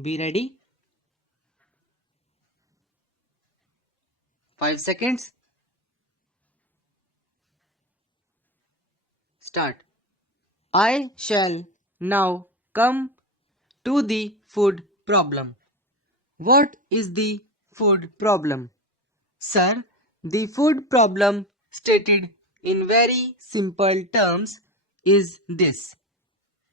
Be ready. 5 seconds. Start. I shall now come to the food problem. What is the food problem? Sir, the food problem stated in very simple terms is this.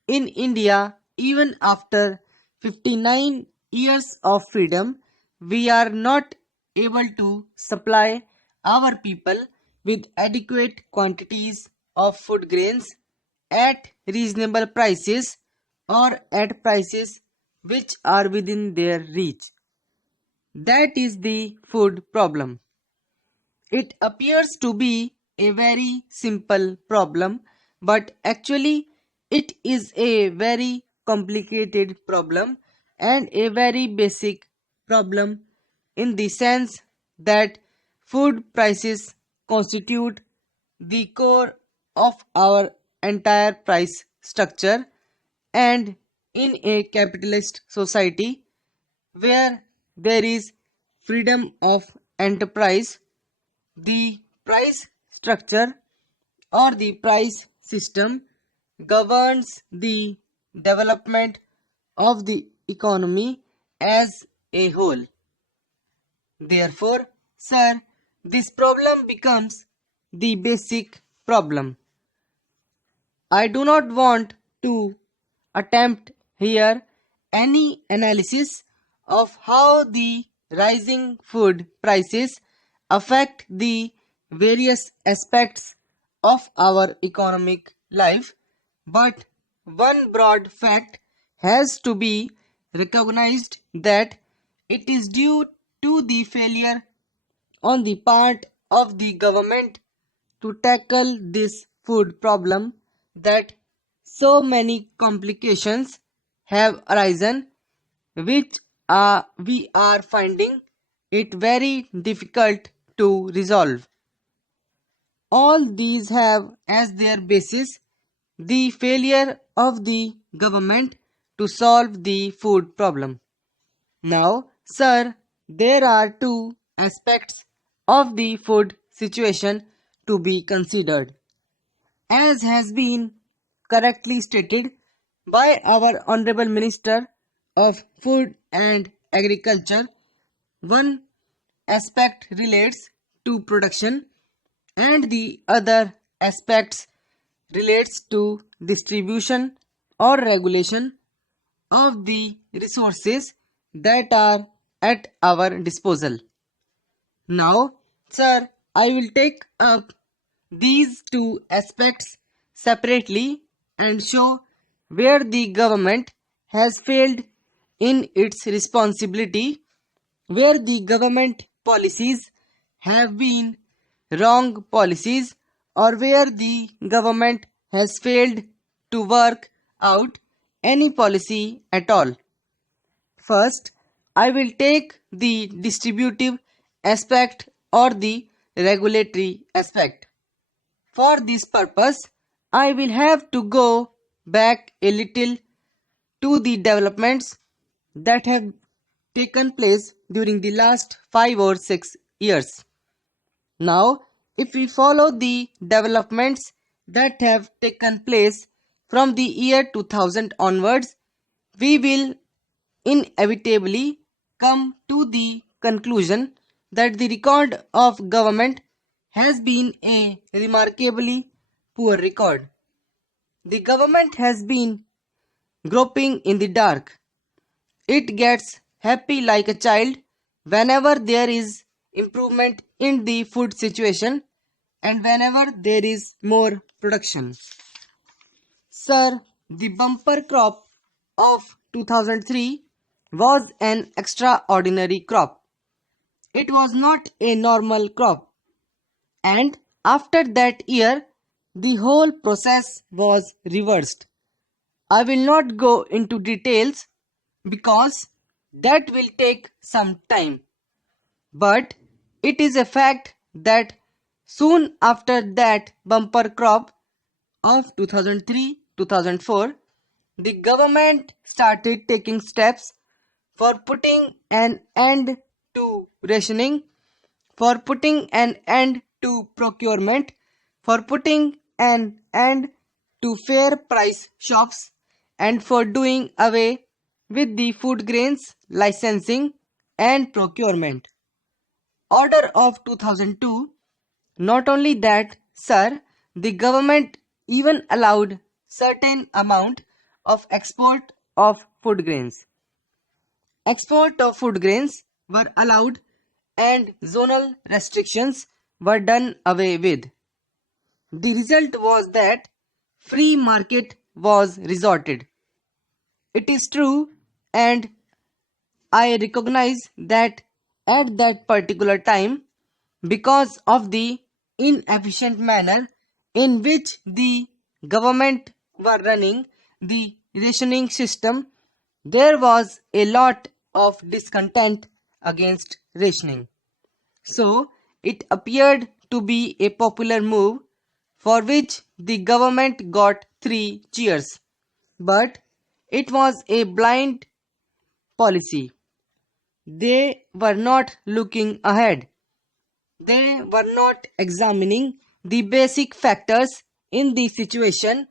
In India, even after 59 years of freedom, we are not able to supply our people with adequate quantities of food grains at reasonable prices or at prices which are within their reach. That is the food problem. It appears to be a very simple problem, but actually it is a very complicated problem and a very basic problem in the sense that food prices constitute the core of our entire price structure, and in a capitalist society where there is freedom of enterprise, the price structure or the price system governs the development of the economy as a whole. Therefore, sir, this problem becomes the basic problem. I do not want to attempt here any analysis of how the rising food prices affect the various aspects of our economic life, but one broad fact has to be recognized, that it is due to the failure on the part of the government to tackle this food problem that so many complications have arisen, which we are finding it very difficult to resolve. All these have as their basis the failure of the government to solve the food problem. Now, sir, there are two aspects of the food situation to be considered. As has been correctly stated by our Honorable Minister of Food and Agriculture, one aspect relates to production and the other aspects relates to distribution or regulation of the resources that are at our disposal. Now, sir, I will take up these two aspects separately and show where the government has failed in its responsibility, where the government policies have been wrong policies, or where the government has failed to work out any policy at all. First, I will take the distributive aspect or the regulatory aspect. For this purpose, I will have to go back a little to the developments that have taken place during the last 5 or 6 years. Now, if we follow the developments that have taken place from the year 2000 onwards, we will inevitably come to the conclusion that the record of government has been a remarkably poor record. The government has been groping in the dark. It gets happy like a child whenever there is improvement in the food situation and whenever there is more production. Sir, the bumper crop of 2003 was an extraordinary crop. It was not a normal crop, and after that year, the whole process was reversed. I will not go into details because that will take some time. But it is a fact that soon after that bumper crop of 2003-2004, the government started taking steps for putting an end to rationing, for putting an end to procurement, for putting an end to fair price shocks, and for doing away with the food grains licensing and procurement. Order of 2002. Not only that, sir, the government even allowed certain amount of export of food grains. Export of food grains were allowed and zonal restrictions were done away with. The result was that free market was resorted. It is true, and I recognize that at that particular time, because of the inefficient manner in which the government were running the rationing system, there was a lot of discontent against rationing. So it appeared to be a popular move for which the government got 3 cheers. But it was a blind policy. They were not looking ahead. They were not examining the basic factors in the situation,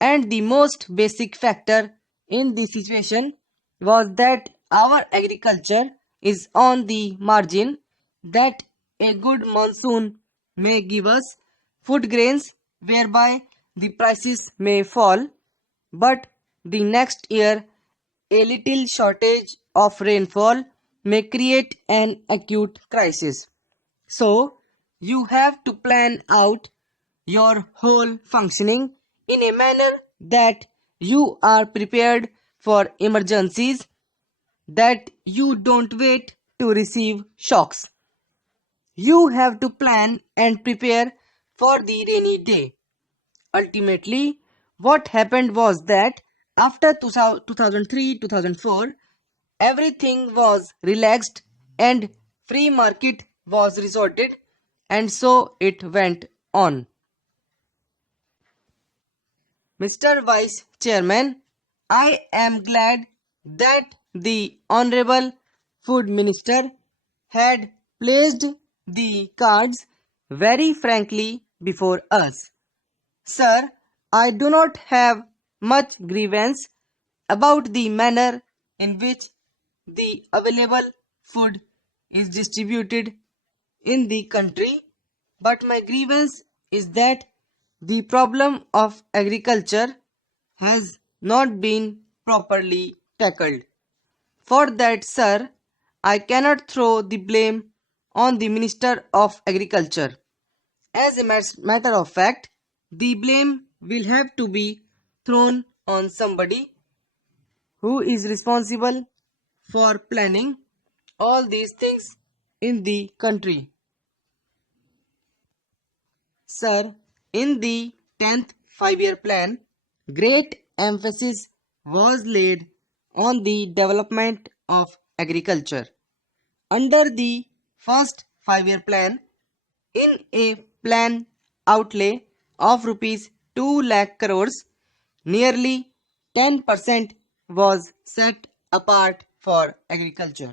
and the most basic factor in the situation was that our agriculture is on the margin, that a good monsoon may give us food grains whereby the prices may fall, but the next year a little shortage of rainfall may create an acute crisis. So, you have to plan out your whole functioning in a manner that you are prepared for emergencies, that you don't wait to receive shocks. You have to plan and prepare for the rainy day. Ultimately, what happened was that after 2003-2004, everything was relaxed and free market was resorted, and so it went on. Mr. Vice Chairman, I am glad that the Honorable Food Minister had placed the cards very frankly before us. Sir, I do not have much grievance about the manner in which the available food is distributed in the country, but my grievance is that the problem of agriculture has not been properly tackled. For that, sir, I cannot throw the blame on the Minister of Agriculture. As a matter of fact, the blame will have to be thrown on somebody who is responsible for planning all these things in the country. Sir, in the 10th 5-year plan, great emphasis was laid on the development of agriculture. Under the first 5-year plan, in a plan outlay of rupees 2 lakh crores, nearly 10% was set apart for agriculture.